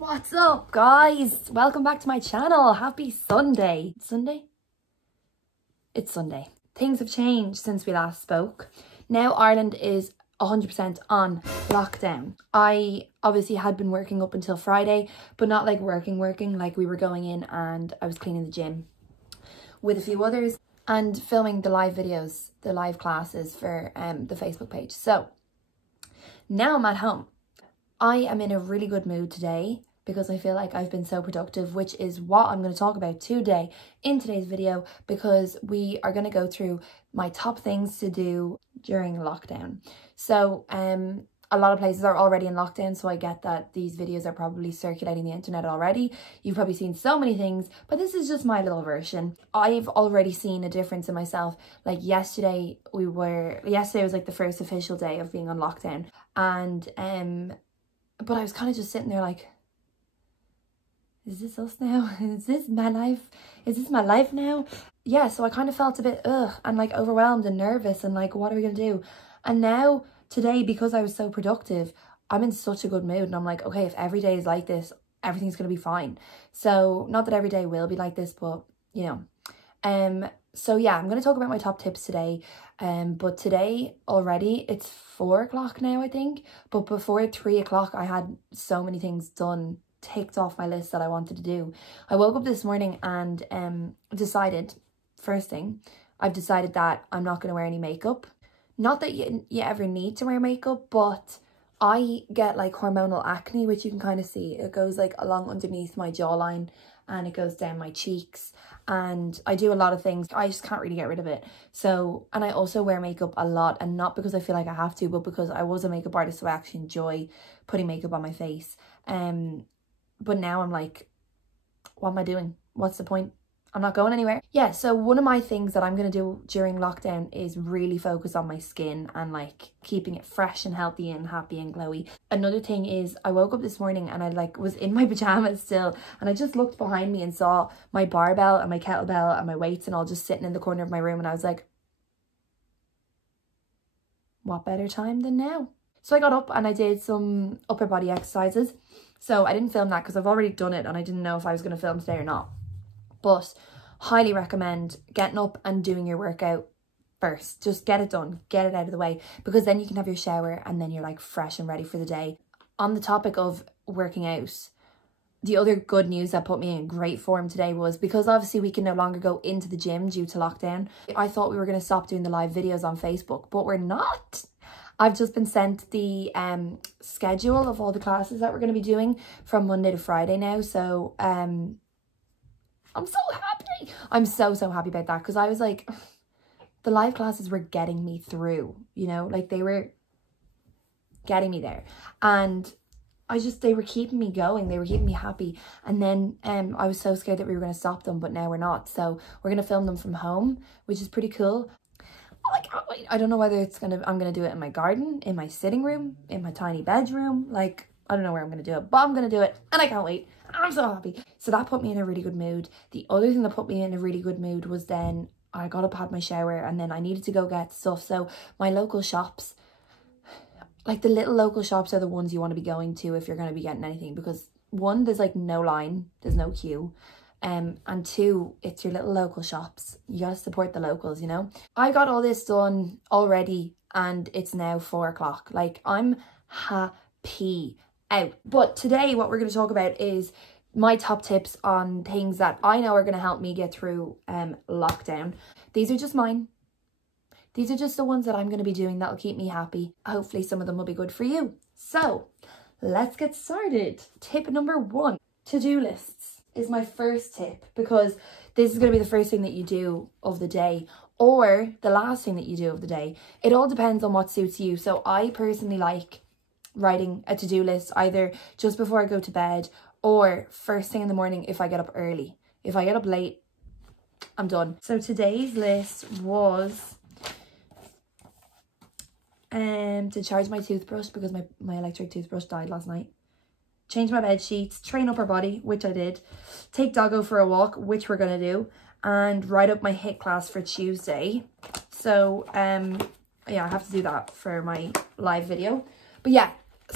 What's up, guys? Welcome back to my channel. Happy Sunday. Sunday? It's Sunday. Things have changed since we last spoke. Now Ireland is 100% on lockdown. I obviously had been working up until Friday, but not like working, like we were going in and I was cleaning the gym with a few others and filming the live videos, the live classes for the Facebook page. So now I'm at home. I am in a really good mood today because I feel like I've been so productive, which is what I'm going to talk about today in today's video, because we are going to go through my top things to do during lockdown. So a lot of places are already in lockdown, so I get that these videos are probably circulating the internet already. You've probably seen so many things, but this is just my little version. I've already seen a difference in myself. Like yesterday was like the first official day of being on lockdown, and but I was kind of just sitting there like, is this us now? Is this my life? Is this my life now? Yeah, so I kind of felt a bit and like overwhelmed and nervous and like, what are we gonna do? And now today, because I was so productive, I'm in such a good mood and I'm like, okay, if every day is like this, everything's gonna be fine. So not that every day will be like this, but you know. So yeah, I'm gonna talk about my top tips today. But today already it's 4 o'clock now, I think. But before 3 o'clock, I had so many things done, ticked off my list that I wanted to do. I woke up this morning and decided, first thing, I've decided that I'm not going to wear any makeup. Not that you ever need to wear makeup, but I get like hormonal acne, which you can kind of see. It goes like along underneath my jawline and it goes down my cheeks. And I do a lot of things. I just can't really get rid of it. So, and I also wear makeup a lot, and not because I feel like I have to, but because I was a makeup artist, so I actually enjoy putting makeup on my face. But now I'm like, what am I doing? What's the point? I'm not going anywhere. Yeah, so one of my things that I'm going to do during lockdown is really focus on my skin and like keeping it fresh and healthy and happy and glowy. Another thing is I woke up this morning and I like was in my pajamas still, and I just looked behind me and saw my barbell and my kettlebell and my weights and all just sitting in the corner of my room, and I was like, what better time than now? So I got up and I did some upper body exercises. So I didn't film that because I've already done it and I didn't know if I was going to film today or not. But highly recommend getting up and doing your workout first. Just get it done, get it out of the way, because then you can have your shower and then you're like fresh and ready for the day. On the topic of working out, the other good news that put me in great form today was, because obviously we can no longer go into the gym due to lockdown, I thought we were going to stop doing the live videos on Facebook, but we're not. I've just been sent the schedule of all the classes that we're going to be doing from Monday to Friday now. So I'm so happy. I'm so happy about that, because I was like, the live classes were getting me through, you know, like they were getting me there. And they were keeping me going. They were keeping me happy. And then I was so scared that we were going to stop them, but now we're not. So we're going to film them from home, which is pretty cool. I don't know whether I'm gonna do it in my garden, in my sitting room, in my tiny bedroom. Like, I don't know where I'm gonna do it, but I'm gonna do it and I can't wait. I'm so happy. So that put me in a really good mood. The other thing that put me in a really good mood was then I got up, had my shower, and then I needed to go get stuff. So my local shops, like the little local shops, are the ones you want to be going to if you're going to be getting anything, because one, there's like no line, there's no queue. And two, it's your little local shops. You gotta support the locals, you know. I got all this done already and it's now 4 o'clock. Like, I'm happy out. But today what we're going to talk about is my top tips on things that I know are going to help me get through lockdown. These are just mine. These are just the ones that I'm going to be doing that'll keep me happy. Hopefully some of them will be good for you. So let's get started. Tip number 1, to-do lists is my first tip, because this is going to be the first thing that you do of the day or the last thing that you do of the day. It all depends on what suits you. So I personally like writing a to-do list either just before I go to bed or first thing in the morning if I get up early. If I get up late, I'm done. So today's list was to charge my toothbrush, because my electric toothbrush died last night. Change my bed sheets, train up our body, which I did, take Doggo for a walk, which we're going to do, and write up my HIIT class for Tuesday. So, yeah, I have to do that for my live video. But yeah,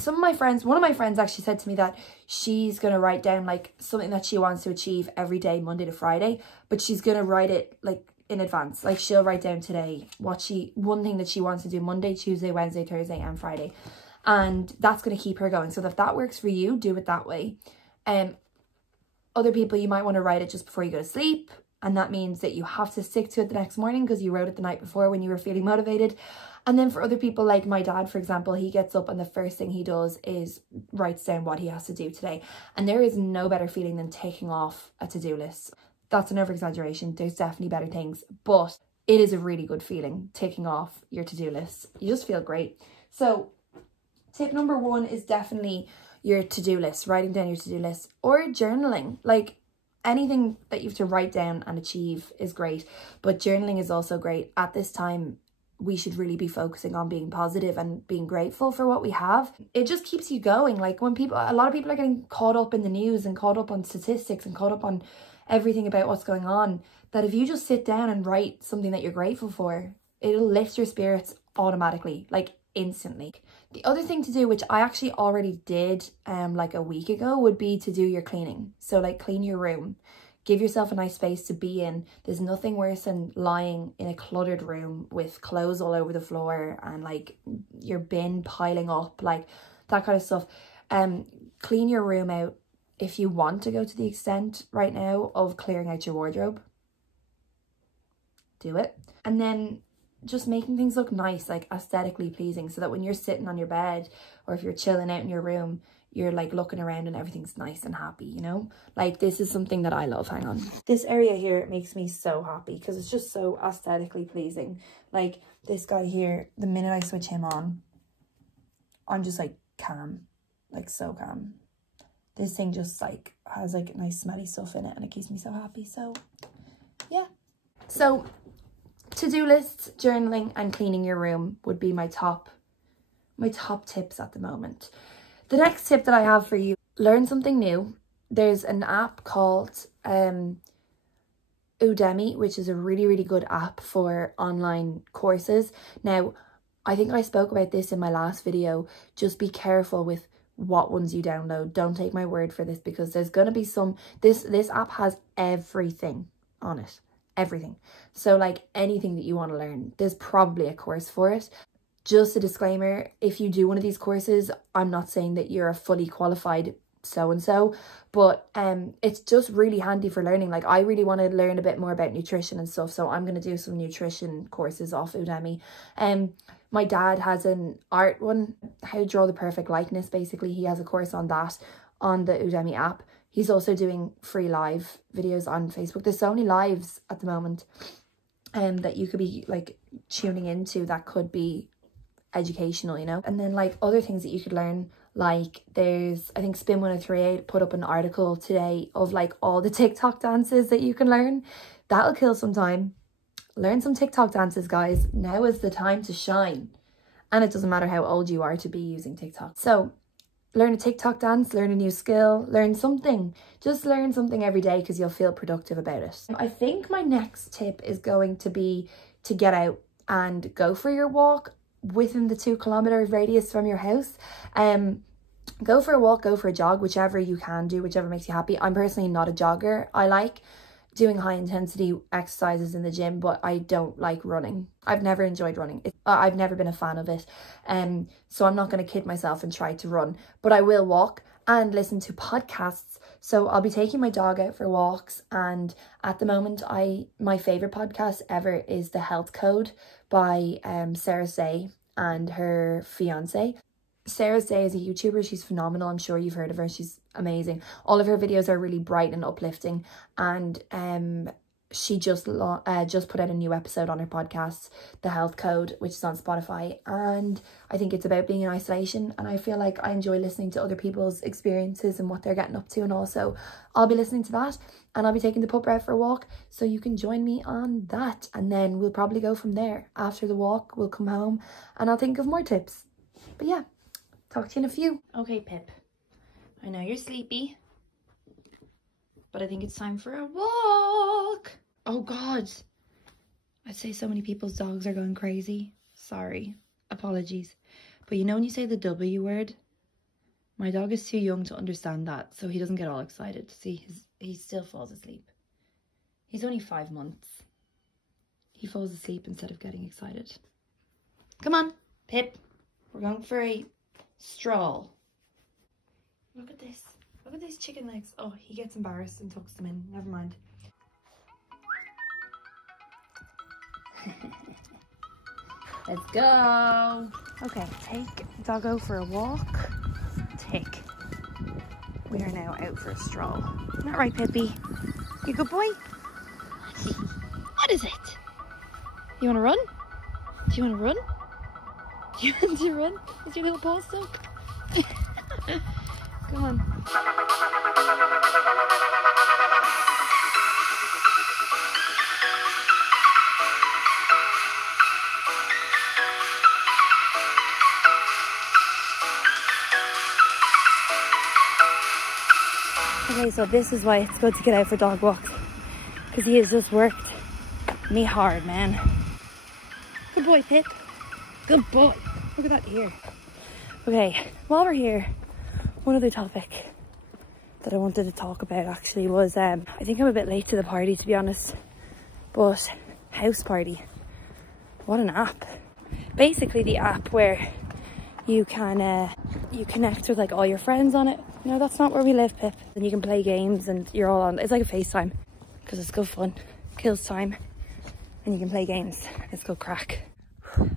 one of my friends actually said to me that she's going to write down like something that she wants to achieve every day, Monday to Friday, but she's going to write it like in advance. Like she'll write down today one thing that she wants to do Monday, Tuesday, Wednesday, Thursday and Friday. And that's going to keep her going. So if that works for you, do it that way. Other people, you might want to write it just before you go to sleep. And that means that you have to stick to it the next morning because you wrote it the night before when you were feeling motivated. And then for other people, like my dad, for example, he gets up and the first thing he does is writes down what he has to do today. And there is no better feeling than taking off a to-do list. That's an over-exaggeration. There's definitely better things, but it is a really good feeling, ticking off your to-do list. You just feel great. So tip number 1 is definitely your to-do list, writing down your to-do list, or journaling. Like anything that you have to write down and achieve is great, but journaling is also great. At this time, we should really be focusing on being positive and being grateful for what we have. It just keeps you going. Like when a lot of people are getting caught up in the news and caught up on statistics and caught up on everything about what's going on, that if you just sit down and write something that you're grateful for, it'll lift your spirits automatically, like instantly. The other thing to do, which I actually already did like a week ago, would be to do your cleaning. So like clean your room. Give yourself a nice space to be in. There's nothing worse than lying in a cluttered room with clothes all over the floor and like your bin piling up, like that kind of stuff. Clean your room out. If you want to go to the extent right now of clearing out your wardrobe, do it. And then just making things look nice, like aesthetically pleasing, so that when you're sitting on your bed or if you're chilling out in your room, you're like looking around and everything's nice and happy, you know? Like this is something that I love. Hang on. This area here makes me so happy because it's just so aesthetically pleasing. Like this guy here, the minute I switch him on, I'm just like calm, like so calm. This thing just like has like nice smelly stuff in it and it keeps me so happy. So yeah. So to-do lists, journaling and cleaning your room would be my top tips at the moment. The next tip that I have for you, learn something new. There's an app called Udemy, which is a really, really good app for online courses. Now, I think I spoke about this in my last video. Just be careful with what ones you download. Don't take my word for this because there's going to be some... This app has everything on it. Everything. So like anything that you want to learn, there's probably a course for it. Just a disclaimer, if you do one of these courses, I'm not saying that you're a fully qualified so-and-so, but it's just really handy for learning. Like I really want to learn a bit more about nutrition and stuff, so I'm going to do some nutrition courses off Udemy. My dad has an art one, how to draw the perfect likeness, basically. He has a course on that on the Udemy app. He's also doing free live videos on Facebook. There's so many lives at the moment that you could be like tuning into that could be educational, you know. And then like other things that you could learn, like there's, I think Spin 1038 put up an article today of like all the TikTok dances that you can learn. That'll kill some time. Learn some TikTok dances, guys. Now is the time to shine. And it doesn't matter how old you are to be using TikTok. So learn a TikTok dance, learn a new skill, learn something. Just learn something every day because you'll feel productive about it. I think my next tip is going to be to get out and go for your walk within the 2 kilometer radius from your house. Go for a walk, go for a jog, whichever you can do, whichever makes you happy. I'm personally not a jogger. I like doing high intensity exercises in the gym, but I don't like running. I've never enjoyed running. I've never been a fan of it. So I'm not going to kid myself and try to run, but I will walk and listen to podcasts. So I'll be taking my dog out for walks, and at the moment my favorite podcast ever is The Health Code by Sarah Say and her fiance. Sarah Say is a YouTuber. She's phenomenal. I'm sure you've heard of her. She's amazing. All of her videos are really bright and uplifting, and she just put out a new episode on her podcast, The Health Code, which is on Spotify, and I think it's about being in isolation, and I feel like I enjoy listening to other people's experiences and what they're getting up to, and also I'll be listening to that, and I'll be taking the pup out for a walk, so you can join me on that, and then we'll probably go from there. After the walk, we'll come home and I'll think of more tips. But yeah, talk to you in a few. Okay, Pip, I know you're sleepy, but I think it's time for a walk. Oh God, I'd say so many people's dogs are going crazy. Sorry, apologies. But you know when you say the W word, My dog is too young to understand that, so he doesn't get all excited. See, he still falls asleep. He's only 5 months. He falls asleep instead of getting excited. Come on, Pip. We're going for a stroll. Look at this. Look at these chicken legs. Oh, he gets embarrassed and tucks them in. Never mind. Let's go. Okay, take Doggo for a walk. Tick. We are now out for a stroll. Isn't that right, Pippi? You good boy? What is it? You want to run? Do you want to run? Do you want to run? Is your little paw stuck? Come on. Okay, so this is why it's good to get out for dog walks, because he has just worked me hard, man. Good boy, Pip. Good boy. Look at that ear. Okay, while we're here, one other topic that I wanted to talk about actually was, I think I'm a bit late to the party, to be honest, but House Party. What an app. Basically the app where you can, you connect with like all your friends on it. No, that's not where we live, Pip. And you can play games and you're all on. It's like a FaceTime because it's good fun. Kills time. And you can play games. It's good crack.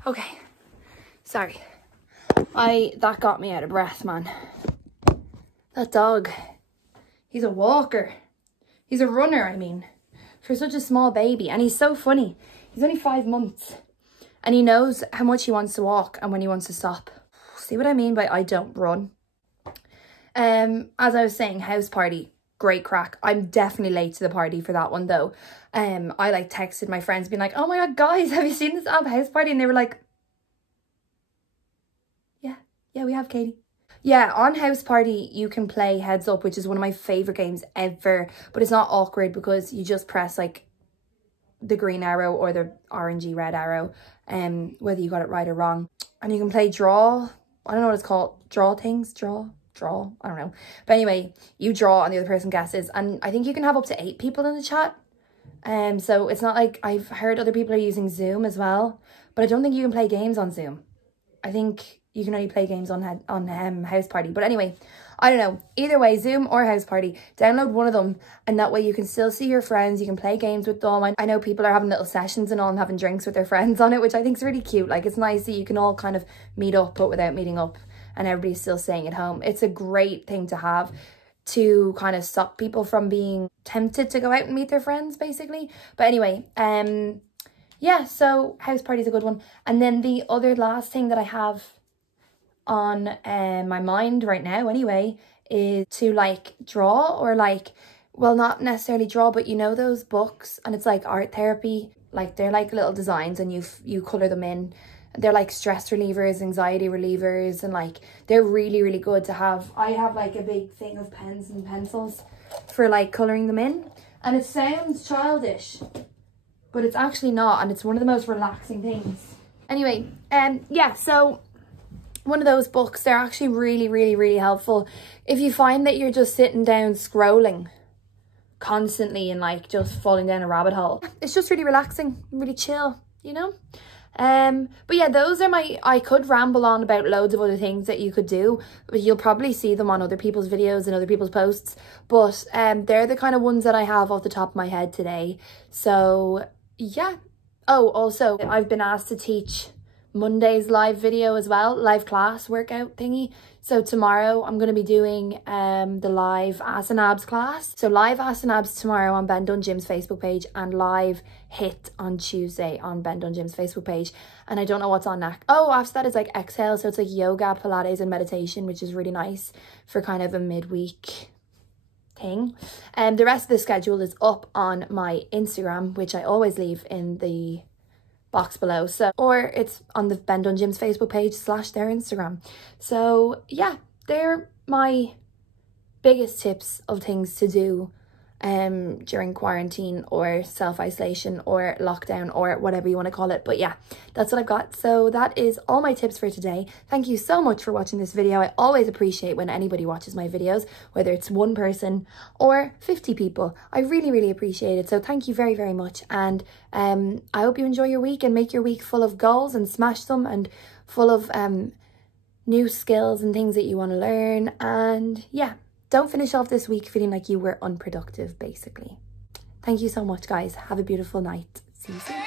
Okay. Sorry. That got me out of breath, man. That dog. He's a walker. He's a runner, I mean. For such a small baby. And he's so funny. He's only 5 months. And he knows how much he wants to walk and when he wants to stop. See what I mean by I don't run? As I was saying, House Party, great crack. I'm definitely late to the party for that one though. I like texted my friends being like, oh my god, guys, have you seen this app, House Party? And they were like, yeah, we have, Katie. Yeah, on House Party, you can play Heads Up, which is one of my favourite games ever. But it's not awkward because you just press like the green arrow or the orangey red arrow, whether you got it right or wrong. And you can play draw. I don't know what it's called. Draw things? Draw, I don't know. But anyway, you draw and the other person guesses. And I think you can have up to 8 people in the chat. So it's not like, I've heard other people are using Zoom as well. But I don't think you can play games on Zoom. I think you can only play games on House Party. But anyway, I don't know. Either way, Zoom or House Party, download one of them. And that way you can still see your friends. You can play games with them. I know people are having little sessions and all and having drinks with their friends on it, which I think is really cute. Like, it's nice that you can all kind of meet up, but without meeting up. And everybody's still staying at home. It's a great thing to have to kind of stop people from being tempted to go out and meet their friends, basically. But anyway, yeah, so House Party is a good one. And then the other last thing that I have on my mind right now anyway is to like draw, or like, well, not necessarily draw, but you know those books and it's like art therapy, like they're like little designs and you color them in. They're like stress relievers, anxiety relievers, and like they're really, really good to have. I have like a big thing of pens and pencils for like coloring them in, and it sounds childish, but it's actually not, and it's one of the most relaxing things. Anyway, yeah, so one of those books, they're actually really, really, really helpful if you find that you're just sitting down scrolling constantly and like just falling down a rabbit hole. It's just really relaxing, really chill, you know? But yeah, those are I could ramble on about loads of other things that you could do, but you'll probably see them on other people's videos and other people's posts, but they're the kind of ones that I have off the top of my head today. So yeah. Oh, also I've been asked to teach Monday's live video as well, live class workout thingy. So tomorrow I'm going to be doing the live ass and abs class. So live ass and abs tomorrow on Ben Dunn Gym's Facebook page, and live HIIT on Tuesday on Ben Dunn Gym's Facebook page. And I don't know what's on next. Oh, after that is like exhale. So it's like yoga, Pilates and meditation, which is really nice for kind of a midweek thing. And the rest of the schedule is up on my Instagram, which I always leave in the box below, so, or it's on the Ben Dunn Gym's Facebook page / their Instagram. So yeah, they're my biggest tips of things to do during quarantine or self-isolation or lockdown or whatever you want to call it. But yeah, that's what I've got. So that is all my tips for today. Thank you so much for watching this video. I always appreciate when anybody watches my videos, whether it's one person or 50 people. I really, really appreciate it. So thank you very, very much. And I hope you enjoy your week and make your week full of goals and smash them, and full of new skills and things that you want to learn. And yeah, don't finish off this week feeling like you were unproductive, basically. Thank you so much, guys. Have a beautiful night. See you soon.